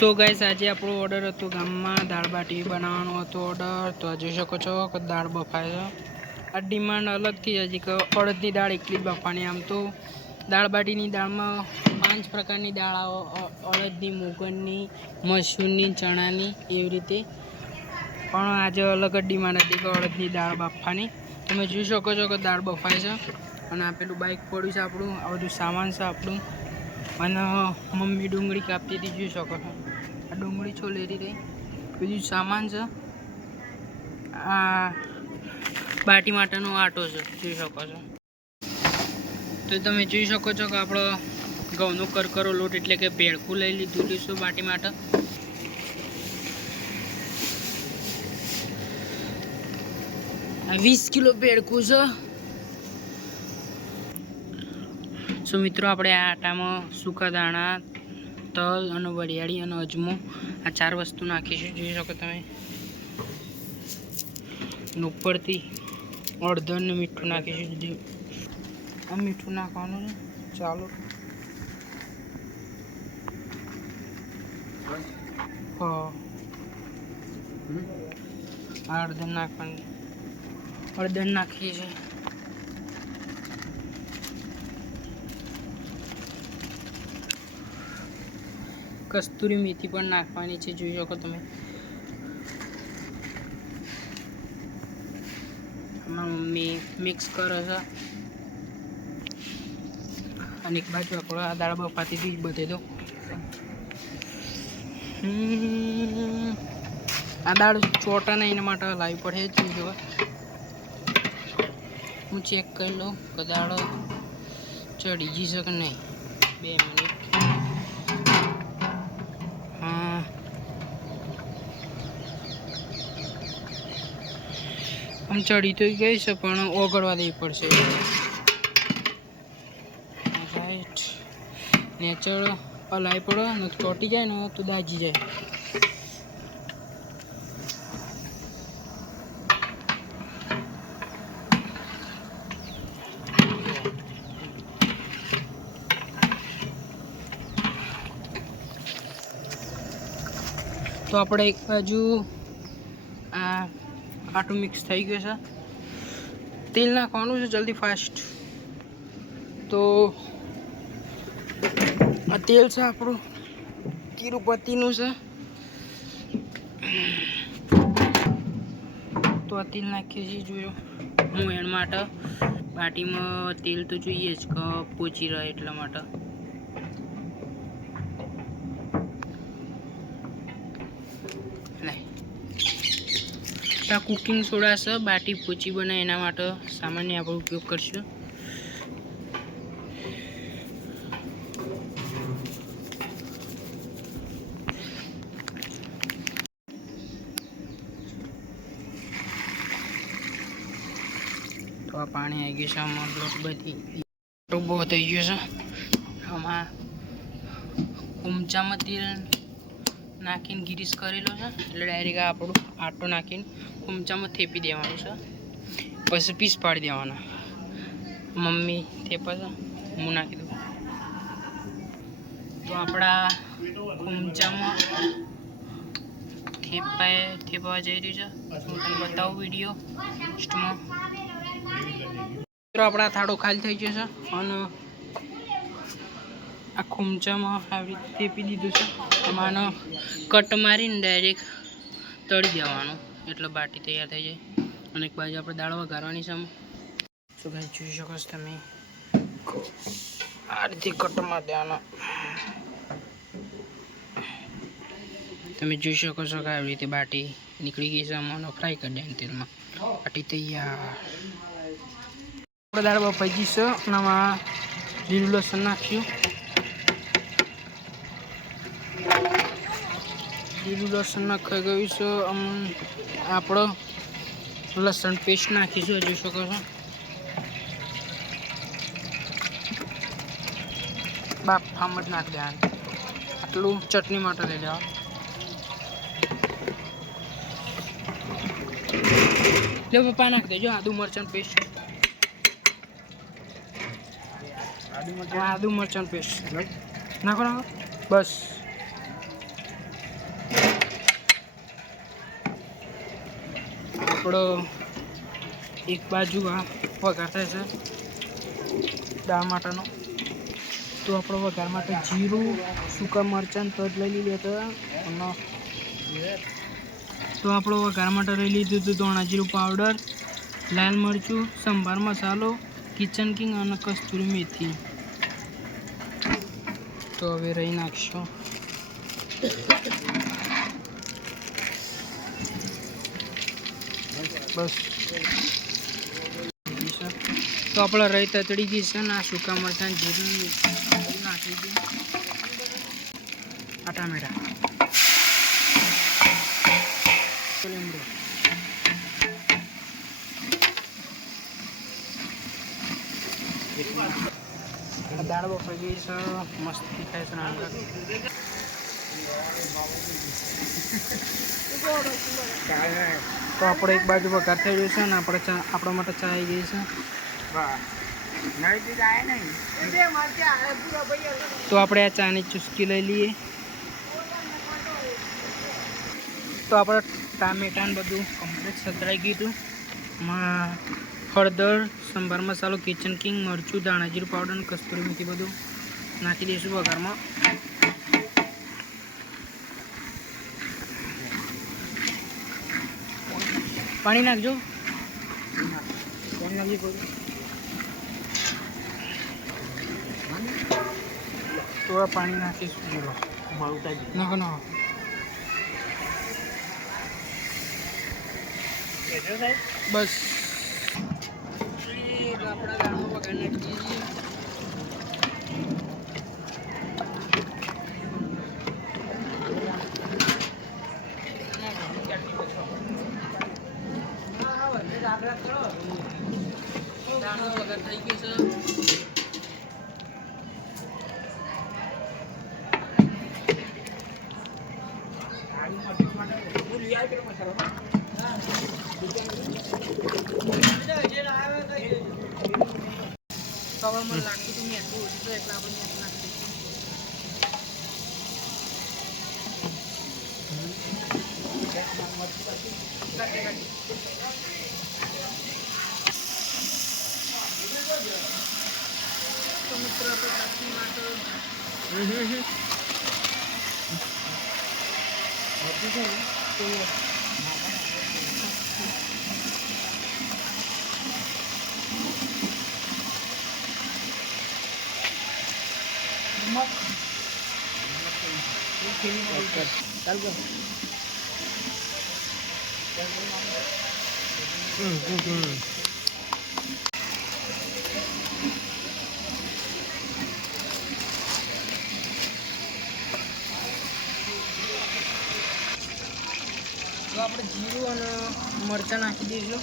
So guys આજે આપણો order હતો ગામમાં દાળ બાટી બનાવવાનો હતો ઓર્ડર તો જોઈ શકો છો કે દાળ બફાય છે. આ ડિમાન્ડ અલગથી હજી કે અડદની દાળ એકલી જ બફાની આમ તો. દાળ બાટીની દાળમાં પાંચ પ્રકારની દાળ આવો અડદની, મુગનની, મસૂરની, ચણાની એવી રીતે. પણ આજે અલગ જ ડિમાન્ડ હતી કે અડદની દાળ બાફવાની. તમે જોઈ શકો છો કે દાળ બફાય છે. અને આ પેલું બાઇક પડ્યું છે આપણું. આ બધું સામાન છે આપણું. અને મમ્મી ડુંગળી કાપતી હતી, જોઈ શકો છો. આ ડુંગળી છો લેતી રહી. બીજું સામાન છે. આ બાટી માટેનો આટો છે, જોઈ શકો છો. તો તમે જોઈ શકો છો કે આપણો ઘઉંનો કરકરો લોટ એટલે કે ભેળકું લઈ લીધું લઈશું બાટી માટે. વીસ કિલો ભેળકું છે. સો મિત્રો, આપણે આ આટામાં સૂકા દાણા તલ અને વરિયાળી અને અજમો આ ચાર વસ્તુ નાખીશું. જોઈ શકો તમે. ઉપરથી અડધન મીઠું નાખીશું. આ મીઠું નાખવાનું ચાલો. હા. આ અડધર નાખવાનું અડધન નાખીએ છીએ. કસ્તુરી મેથી પણ નાખવાની છે, જોઈ શકો તમે. આમાં મમ્મી મિક્સ કરો છો. અને એક બાજુ આપણો આ દાળ બફાતી જ બધે હમ. આ દાળ ચોટા નહીં એના માટે લાવી પડે જ જોવા હું ચેક કરી લઉં કે ચડી જશે કે નહીં. બે મિનિટ હા ચડી તો ગઈ છે, પણ ઓગળવા દેવી પડશે. રાઈટ નેચર હલાવી પડો ને ચોટી જાય ને તો દાજી જાય. તો આપણે એક બાજુ આટું મિક્સ થઈ ગયું છે. તેલ નાખવાનું છે જલ્દી ફાસ્ટ તો આ તેલ છે આપણું તિરુપતિનું છે. તો આ તેલ નાખીએ છીએ, જોયો. હું એના માટે બાટીમાં તેલ તો જોઈએ જ કે પોચી રહે એટલા માટે. લાય આ કુકિંગ સોડા છે બાટી પોચી બનાવે એના માટે સામાન્ય આપણે ઉપયોગ કરશું. તો પાણી આવી ગયું છે, આમાં લોટ બધી. ઊભો થઈ ગયો છે. આમાં ઉમચામાં તેલ નાખીને ગીરીસ કરેલો છે, એટલે ડાયરેક્ટ આપણું આટો નાખીને ખૂમચામાં થેપી દેવાનું છે. પછી પીસ પાડી દેવાના. મમ્મી થેપા હું નાખી દઉં. તો આપણા ખૂમચામાં થેપાએ થેપવા જઈ રહ્યું છે. હું તમને બતાવું વીડિયો લાસ્ટમાં મિત્રો, આપણા થાળો ખાલી થઈ ગયો છે અને આ ખૂમચામાં આવી રીતે થેપી દીધું છે. આમાંનો કટ મારીને ડાયરેક્ટ તળી દેવાનું. એટલે બાટી તૈયાર થઈ જાય. અને એક બાજુ આપણે દાળ વઘારવાની છે શું કાંઈ જોઈ શકો છો તમે. આ રીતે કટમાં દેવાનો. તમે જોઈ શકો છો કે આવી રીતે બાટી નીકળી ગઈ છે આમાં. ફ્રાય કરી દેવાની તેલમાં. બાટી તૈયાર. આપણે દાળ બફાઈ ગઈ છે અને આમાં લીલું લસણ નાખ્યું. લીલું લસણ નાખાઈ ગયું છે. આમ આપણો લસણ પેસ્ટ નાખીશું જોઈ શકો છો? બાપ ફામ જ નાખી દેવાનું. આટલું ચટણી માટે લઈ લેવા લે પપ્પા, નાખી દેજો આદુ મરચાં પેસ્ટ. આદુ મરચાં પેસ્ટ. નાખો નાખો. બસ. આપણો એક બાજુ આ વઘાર થાય છે, દાળ માટેનો. તો આપણો વઘાર માટે જીરું, સૂકા મરચાં તજ લઈ લીધું હતા. તો આપણો વઘાર માટે લઈ લીધું હતું ધોણા જીરું પાવડર લાલ મરચું, સંભાર મસાલો કિચન કિંગ અને કસ્તુરી મેથી. તો હવે રહી નાખશો. બસ. તો આપણે રહી તતડી ગઈ છે ને આ સૂકા મરચાં જીરું નાખી દીધું આ ટામેટા દાળ બફાઈ ગઈ છે મસ્ત ખાય છે નાનકા તો આપણે એક બાજુ વઘાર થઈ ગયું છે ને આપણે ચા આપણા માટે ચા આવી ગઈ છે. તો આપણે આ ચાની ચુસ્કી લઈ લઈએ. તો આપણે ટામેટાને બધું કમ્પ્લીટ સતરાઈ ગયું હતું. એમાં હળદર, સંભાર મસાલો કિચન કિંગ મરચું ધાણાજીરું પાવડર અને કસ્તુરી મેથી બધું નાખી દઈશું વઘારમાં. પાણી નાખજો. પાણી નાખજો તો આ પાણી નાખીશું બોલો નાખો નાખો બસ. આપણા દાણો વગર નાખી હવે મને લાગતું હતું મેઠું ઓછું એટલે આપણે મેઠું નાખી દઈશું કાઢી કાઢી તો મિત્રો માટે છે ને તો ચાલુ તો આપણે જીરું અને મરચાં નાખી દઈશું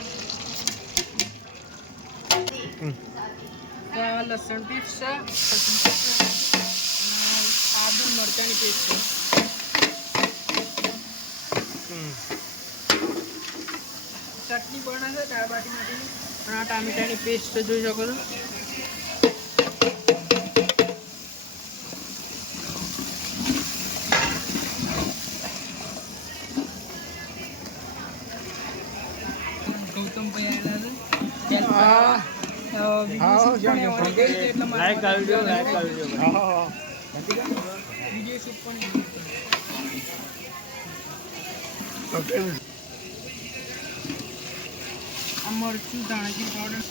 લસણ પેસ્ટ છે લસણ પેસ્ટ છે અને આદુ મરચાંની પેસ્ટ છે. ચટણી બનાવે છે દાળ બાટીમાંથી પણ આ ટામેટાની પેસ્ટ જોઈ શકો છો. ગૌતમ ભાઈ લાઈક છે. અ, વીડિયો મરચું ધાણાજી પાવડર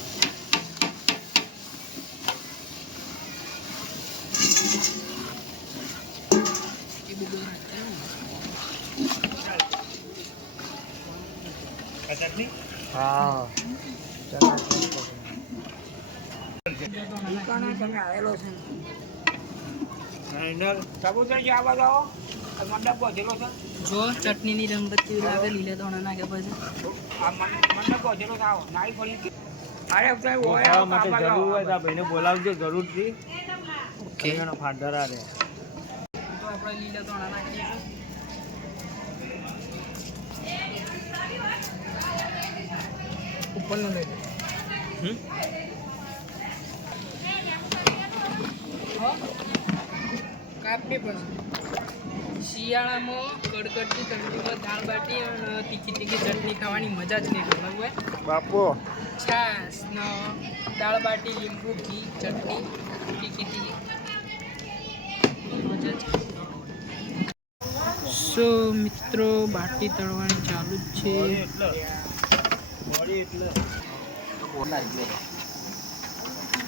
એ બધું તમે આવેલો છે. જો ચટણીની રંગત લાગે લીલા ધોણા નાખ્યા પછી. અરે માટે જરૂર હોય તો આ ભાઈને બોલાવજો જરૂરથી. ઓકે. એનો ફાધર આ રે તો આપણે લીલા ધોણા નાખી દઈશું ઉપરનો લઈ લો હા કાપી પછી શિયાળામાં કડકડતી ઠંડીમાં દાળ બાટી અને તીખી તીખી ચટણી ખાવાની મજા જ નહીં અલગ હોય. બાપુ. છાશ ને દાળ બાટી લીંબુ ઘી ચટણી તીખી તીખી. મજા જ સો મિત્રો બાટી તળવાની ચાલુ જ છે.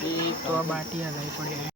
એ તો આ બાટી હલાવી પડે